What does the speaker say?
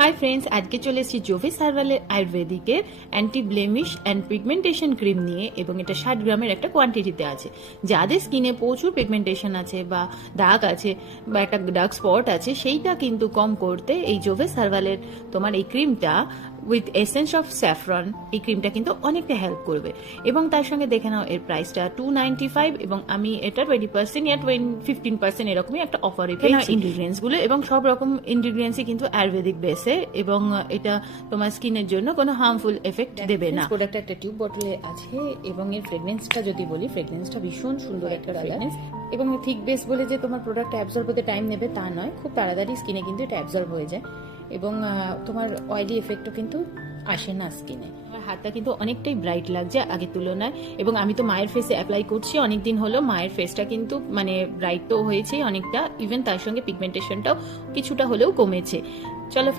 Hi friends, আজকে চলে এসেছি জোভি সার্ভালের আয়ুর্বেদিকের anti blemish and pigmentation cream নিয়ে, এবং এটা 60 গ্রামের একটা কোয়ান্টিটিতে আছে। যাদের স্কিনে প্রচুর পিগমেন্টেশন আছে বা দাগ আছে বা একটা ডার্ক স্পট আছে, সেইটা কিন্তু কম করতে এই জোভি সার্ভালের তোমার এই ক্রিমটা উইথ এসেন্স অফ স্যাফরন, এই ক্রিমটা কিন্তু অনেকটা হেল্প করবে। এবং তার সঙ্গে দেখে নাও এর প্রাইসটা 295, এবং আমি এটা 20% ইয়া 15% এরকমই একটা অফারে পেয়েছি। ইনগ্রিডিয়েন্টস গুলো এবং সব রকম ইনগ্রিডিয়েন্টসই কিন্তু আয়ুর্বেদিক বেসে, এবং এটা তোমার স্কিনের জন্য কোনো হার্মফুল এফেক্ট দেবে না। প্রোডাক্টটা একটা টিউব বটলে আছে, এবং এর ফ্রেগনেন্সটা যদি বলি, ফ্রেগনেন্সটা ভীষণ সুন্দর একটা ফ্রেগনেন্স। এবং থিক বেস বলে যে তোমার প্রোডাক্টটা অ্যাবজর্ব হতে টাইম নেবে তা নয়, খুব তাড়াতাড়ি স্কিনে কিন্তু এটা অ্যাবজর্ব হয়ে যায়, এবং তোমার অয়েলি এফেক্টও কিন্তু আসে না স্কিনে। আমার হাতটা কিন্তু অনেকটাই ব্রাইট লাগছে আগের তুলনায়, এবং আমি তো মায়ের ফেসে অ্যাপ্লাই করছি অনেকদিন হলো। মায়ের ফেসটা কিন্তু মানে ব্রাইট তো হয়েছেই অনেকটা, ইভেন তার সঙ্গে পিগমেন্টেশনটাও কিছুটা হলেও কমেছে। চলো ফ্রেন্ডস,